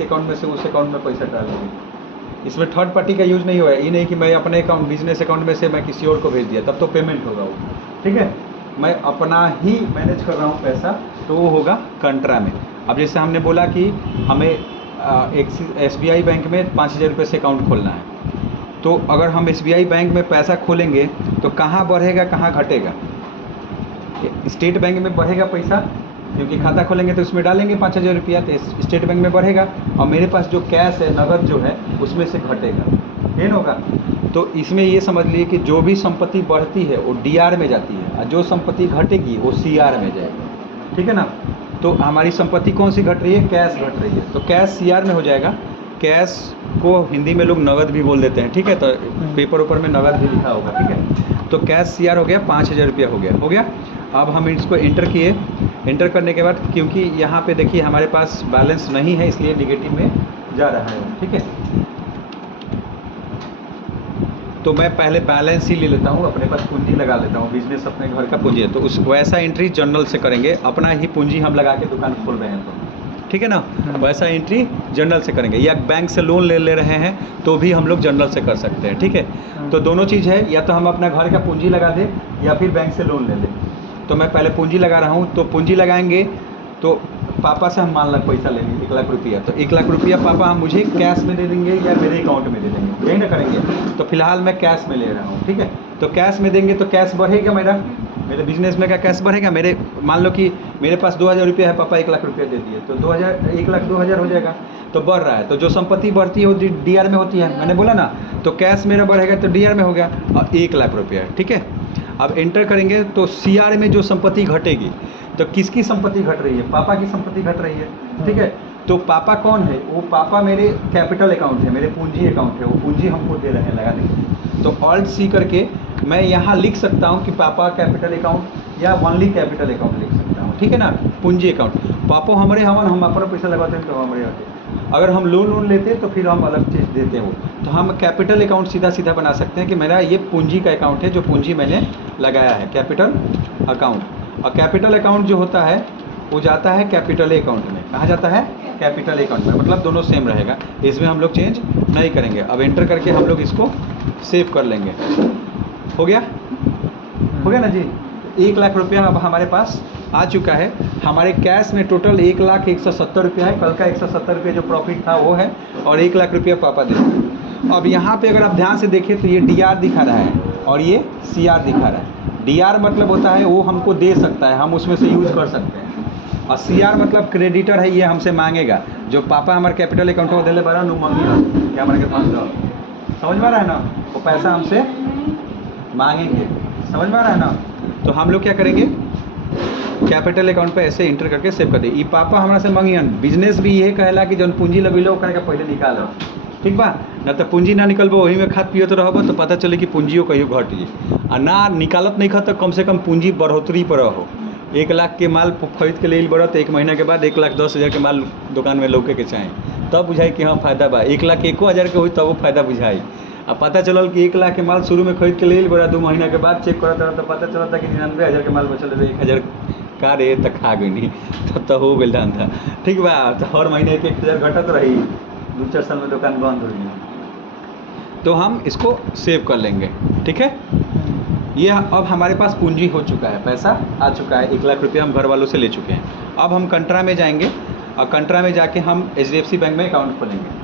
Account में से उस अकाउंट में पैसा डाल देंगे। इसमें थर्ड पार्टी का यूज़ नहीं हुआ है। ये नहीं कि मैं अपने अकाउंट बिजनेस अकाउंट में से मैं किसी और को भेज दिया, तब तो पेमेंट होगा वो, ठीक है। मैं अपना ही मैनेज कर रहा हूँ पैसा, तो वो होगा कंट्रा में। अब जैसे हमने बोला कि हमें SBI बैंक में 5,000 रुपये से अकाउंट खोलना है, तो अगर हम SBI बैंक में पैसा खोलेंगे तो कहाँ बढ़ेगा कहाँ घटेगा? स्टेट बैंक में बढ़ेगा पैसा, क्योंकि खाता खोलेंगे तो उसमें डालेंगे 5,000 रुपया, तो स्टेट बैंक में बढ़ेगा, और मेरे पास जो कैश है, नगद जो है, उसमें से घटेगा, ये होगा। तो इसमें ये समझ लिए कि जो भी संपत्ति बढ़ती है वो DR में जाती है, और जो संपत्ति घटेगी वो CR में जाएगी, ठीक है ना। तो हमारी संपत्ति कौन सी घट रही है? कैश घट रही है, तो कैश CR में हो जाएगा। कैश को हिंदी में लोग नगद भी बोल देते हैं, ठीक है, तो पेपर ऊपर में नगद भी लिखा होगा, ठीक है। तो कैश CR हो गया, 5,000 रुपया हो गया। अब हम इसको इंटर किए। इंटर करने के बाद, क्योंकि यहाँ पे देखिए हमारे पास बैलेंस नहीं है, इसलिए निगेटिव में जा रहा है, ठीक है। तो मैं पहले बैलेंस ही ले लेता हूँ, अपने पास पूंजी लगा लेता हूँ, बिजनेस अपने घर का पूंजी है, तो उस वैसा एंट्री जनरल से करेंगे। अपना ही पूंजी हम लगा के दुकान खोल रहे हैं तो, ठीक है ना, वैसा एंट्री जनरल से करेंगे। या बैंक से लोन ले रहे हैं तो भी हम लोग जनरल से कर सकते हैं, ठीक है। तो दोनों चीज़ है, या तो हम अपना घर का पूंजी लगा दें या फिर बैंक से लोन ले लें। तो मैं पहले पूंजी लगा रहा हूँ, तो पूंजी लगाएंगे तो पापा से हम मान ला पैसा लेंगे 1 लाख रुपया, तो 1 लाख रुपया पापा हम मुझे कैश में दे देंगे या मेरे अकाउंट में दे देंगे, यही ना करेंगे। तो फिलहाल मैं कैश में ले रहा हूँ, ठीक है। तो कैश में देंगे तो कैश बढ़ेगा, मेरे बिजनेस में क्या कैश बढ़ेगा। मेरे मान लो कि मेरे पास 2,000 रुपया है, पापा 1 लाख रुपया दे दिए, तो 1 लाख 2,000 हो जाएगा, तो बढ़ रहा है। तो जो संपत्ति बढ़ती है वो DR में होती है, मैंने बोला ना। तो कैश मेरा बढ़ेगा तो DR में हो गया, और 1 लाख रुपया, ठीक है। अब एंटर करेंगे तो CR में जो संपत्ति घटेगी, तो किसकी संपत्ति घट रही है? पापा की संपत्ति घट रही है, ठीक है। तो पापा कौन है? वो पापा मेरे कैपिटल अकाउंट है, मेरे पूंजी अकाउंट है, वो पूंजी हमको दे रहे हैं लगाने के लिए। तो Alt+C करके मैं यहाँ लिख सकता हूँ कि पापा कैपिटल अकाउंट या ओनली कैपिटल अकाउंट लिख सकता हूँ, ठीक है ना। पूंजी अकाउंट पापा हमारे हम अपना पैसा लगाते हैं तो हमारे आते। अगर हम लोन लेते तो फिर हम अलग चीज़ देते हो, तो हम कैपिटल अकाउंट सीधा बना सकते हैं कि मेरा ये पूंजी का अकाउंट है, जो पूंजी मैंने लगाया है, कैपिटल अकाउंट। और कैपिटल अकाउंट जो होता है वो जाता है कैपिटल अकाउंट में। कहाँ जाता है? कैपिटल अकाउंट में, मतलब दोनों सेम रहेगा, इसमें हम लोग चेंज नहीं करेंगे। अब एंटर करके हम लोग इसको सेव कर लेंगे। हो गया ना जी। 1 लाख रुपया अब हमारे पास आ चुका है। हमारे कैश में टोटल 1,170 रुपया है। कल का 170 रुपये जो प्रॉफिट था वो है, और 1 लाख रुपया पापा दे रहे। अब यहाँ पे अगर आप ध्यान से देखें तो ये DR दिखा रहा है और ये CR दिखा रहा है। DR मतलब होता है वो हमको दे सकता है, हम उसमें से यूज कर सकते हैं, और CR मतलब क्रेडिटर है, ये हमसे मांगेगा। जो पापा हमारे कैपिटल अकाउंट में दिले बड़ा मंगी क्या हमारे पास, समझ में आ रहा है ना, वो पैसा हमसे मांगेंगे, समझ में आ रहा है ना। तो हम लोग क्या करेंगे, कैपिटल अकाउंट पे ऐसे इंटर करके सेव कर दे। ई पापा हमारा से मंगियन। बिजनेस भी ये कहला कि जौन पूंजी लगेलो ओकरा पहले निकालो, ठीक बा ना। तो पूंजी ना निकलबो, वही में खात पियत रहबो तो पता चले कि पूंजियो कहियो घट जी, आ ना निकालत नहीं खा तो कम से कम पूंजी बढ़ोतरी पर हो। 1 लाख के माल खरीद के ले बढ़ो तो 1 महीना के बाद 1,10,000 के माल दुकान में लौके के चाहे, तब बुझाई कि हाँ फायदा बा। 1,01,000 के हुई तब वो फायदा बुझाई। अब पता चलल कि 1 लाख के माल शुरू में खरीद के ले बड़ा, 2 महीना के बाद चेक करता रहा तो पता चलता कि 99,000 के माल बचल रहे, 1,000 का रे तो खा गई नहीं, तब तो हो गई धंधा, ठीक बा। तो हर महीने 1,000 घटत रही, 2-4 साल में दुकान बंद हो गई। तो हम इसको सेव कर लेंगे, ठीक है। ये अब हमारे पास पूंजी हो चुका है, पैसा आ चुका है, 1 लाख रुपया हम घर वालों से ले चुके हैं। अब हम कंट्रा में जाएंगे, और कंट्रा में जाके हम HDFC बैंक में अकाउंट खोलेंगे,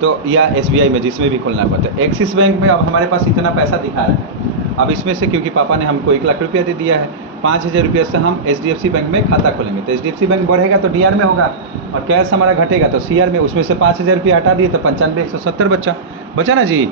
तो या SBI में, जिसमें भी खोलना पड़ता है। एक्सिस बैंक में अब हमारे पास इतना पैसा दिखा रहा है। अब इसमें से क्योंकि पापा ने हमको 1 लाख रुपया दे दिया है, 5,000 रुपये से हम HDFC बैंक में खाता खोलेंगे। तो HDFC बैंक बढ़ेगा तो DR में होगा, और कैश हमारा घटेगा तो CR में। उसमें से 5,000 रुपया हटा दिए तो 95,170 बचा ना जी।